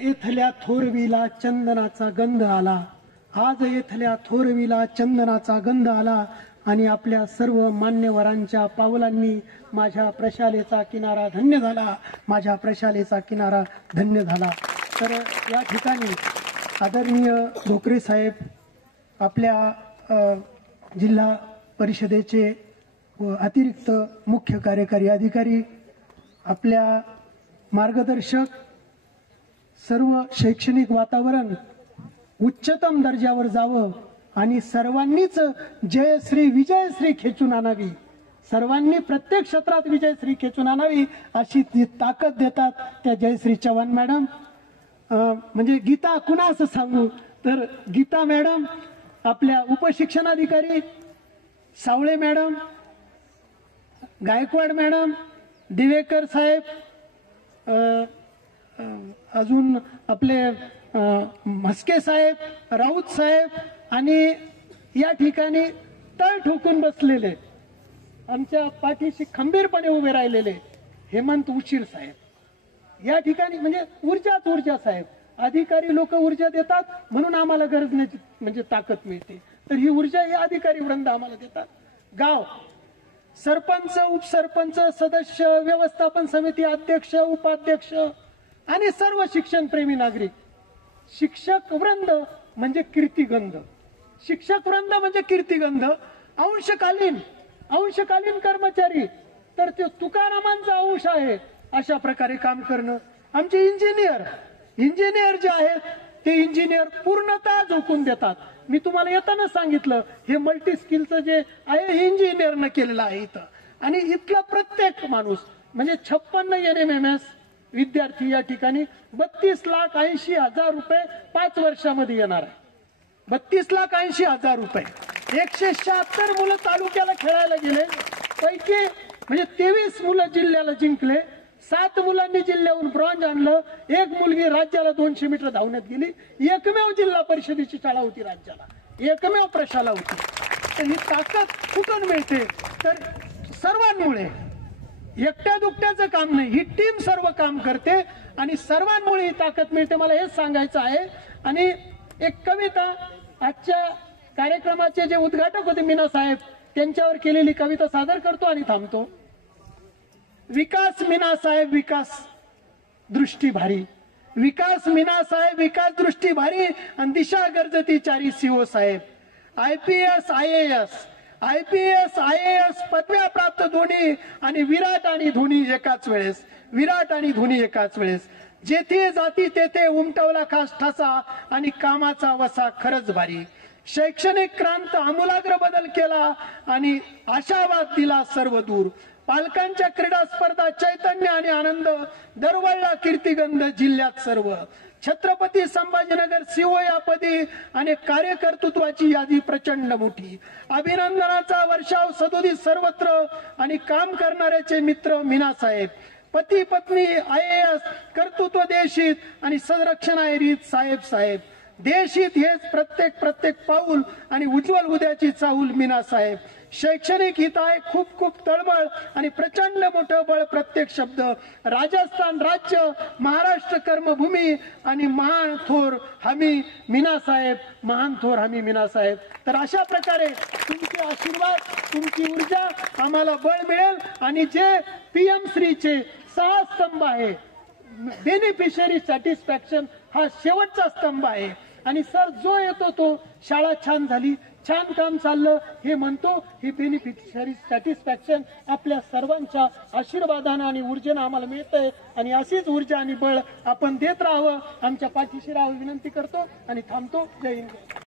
येथल्या थोरवीला चंदनाचा गंध आला, आज येथल्या थोरवीला चंदनाचा गंध आला आणि आपल्या सर्व मान्यवरांच्या पावलांनी माझ्या प्रशालेचा किनारा धन्य झाला, माझ्या प्रशालेचा किनारा धन्य झाला। तर या ठिकाणी आदरणीय भोकरे साहेब, आपल्या जिल्हा परिषदेचे अतिरिक्त मुख्य कार्यकारी अधिकारी, आपल्या मार्गदर्शक, सर्व शैक्षणिक वातावरण उच्चतम दर्जावर जावं आणि सर्वांनीच जयश्री विजयश्री खेचून आणावी, सर्वांनी प्रत्येक क्षेत्रात विजयश्री खेचून आणावी अशी ती ताकद देतात त्या जयश्री चव्हाण मॅडम। म्हणजे गीता कुणास सांगू तर गीता मॅडम, आपल्या उपशिक्षणाधिकारी सावळे मॅडम, गायकवाड मॅडम, दिवेकर साहेब, अजून आपले म्हस्के साहेब, राऊत साहेब आणि या ठिकाणी तळ ठोकून बसलेले आमच्या पाठीशी खंबीरपणे उभे राहिलेले हेमंत उशीर साहेब, या ठिकाणी म्हणजे ऊर्जाच ऊर्जा साहेब। अधिकारी लोक ऊर्जा देतात म्हणून आम्हाला गरज नाही, म्हणजे ताकद मिळते, तर ही ऊर्जा हे अधिकारी वृंद आम्हाला देतात। गाव सरपंच, उपसरपंच, सदस्य, व्यवस्थापन समिती अध्यक्ष, उपाध्यक्ष आणि सर्व शिक्षण प्रेमी नागरिक, शिक्षक वृंद म्हणजे कीर्तिगंध, शिक्षक वृंद म्हणजे कीर्तिगंध, अंशकालीन कर्मचारी तर ते तुकारामांचा अंश आहे, अशा प्रकारे काम करणं। आमचे इंजिनियर जे आहेत ते इंजिनियर पूर्णतः झोकून देतात। मी तुम्हाला येताना सांगितलं हे मल्टी स्किलचं जे आहे हे इंजिनियरनं केलेलं आहे इथं, आणि इथला प्रत्येक माणूस म्हणजे 56 NMMS विद्यार्थी या ठिकाणी 32,80,000 रुपये 5 वर्षामध्ये येणार आहे। 32,80,000 रुपये, 176 मुलं तालुक्याला खेळायला गेले, पैकी म्हणजे 23 मुलं जिल्ह्याला जिंकले, 7 मुलांनी जिल्ह्याहून ब्रॉन्झ आणलं, 1 मुलगी राज्याला 200 मीटर धावण्यात गेली, एकमेव जिल्हा परिषदेची शाळा होती राज्याला, एकमेव प्रशाला होती। तर ही ताकद कुठून मिळते तर सर्वांमुळे, एकट्या दुकट्याचं काम नाही, ही टीम सर्व काम करते आणि सर्वांमुळे ही ताकद मिळते, मला हेच सांगायचं आहे। आणि एक कविता आजच्या कार्यक्रमाचे जे उद्घाटक होते मीना साहेब, त्यांच्यावर केलेली कविता सादर करतो आणि थांबतो। विकास मीना साहेब विकास दृष्टी भारी, विकास मीना साहेब विकास दृष्टी भारी आणि दिशा गरजती चारी CO साहेब, IPS IAS पदव्या प्राप्त दोन्ही आणि विराट आणि धोनी एकाच वेळेस, जेथे जाती तेथे उमटवला खास ठसा आणि कामाचा वसा खरंच भारी, शैक्षणिक क्रांत आमूलाग्र बदल केला आणि आशावाद दिला सर्व दूर, पालकांच्या क्रीडा स्पर्धा चैतन्य आणि आनंद, दरवळला कीर्तिगंध जिल्ह्यात सर्व, छत्रपती संभाजीनगर CO या पदी आणि कार्यकर्तृत्वाची यादी प्रचंड मोठी, अभिनंदनाचा वर्षाव सदोदित सर्वत्र आणि काम करणाऱ्याचे मित्र मीना साहेब, पती पत्नी IAS, कर्तृत्व देशित आणि संरक्षण आहे रीत साहेब, देशित हेच प्रत्येक पाऊल आणि उज्ज्वल उद्याची चाहूल मीना साहेब, शैक्षणिक हित आहे खूप तळमळ आणि प्रचंड मोठं बळ प्रत्येक शब्द, राजस्थान राज्य, महाराष्ट्र कर्मभूमी आणि महान थोर हमी मीना साहेब, महान थोर हमी मीना साहेब। तर अशा प्रकारे तुमचे आशीर्वाद, तुमची ऊर्जा आम्हाला बळ मिळेल आणि जे PM श्रीचे 6 स्तंभ आहे, बेनिफिशरी सॅटिस्फॅक्शन हा शेवटचा स्तंभ आहे आणि सर जो येतो तो शाळा छान झाली, छान काम चाललं हे म्हणतो, हे बेनिफिशरी सॅटिस्फॅक्शन आपल्या सर्वांच्या आशीर्वादानं आणि ऊर्जेनं आम्हाला मिळतंय आणि अशीच ऊर्जा आणि बळ आपण देत राहावं, आमच्या पाठीशी राहावं विनंती करतो आणि थांबतो। जय हिंद।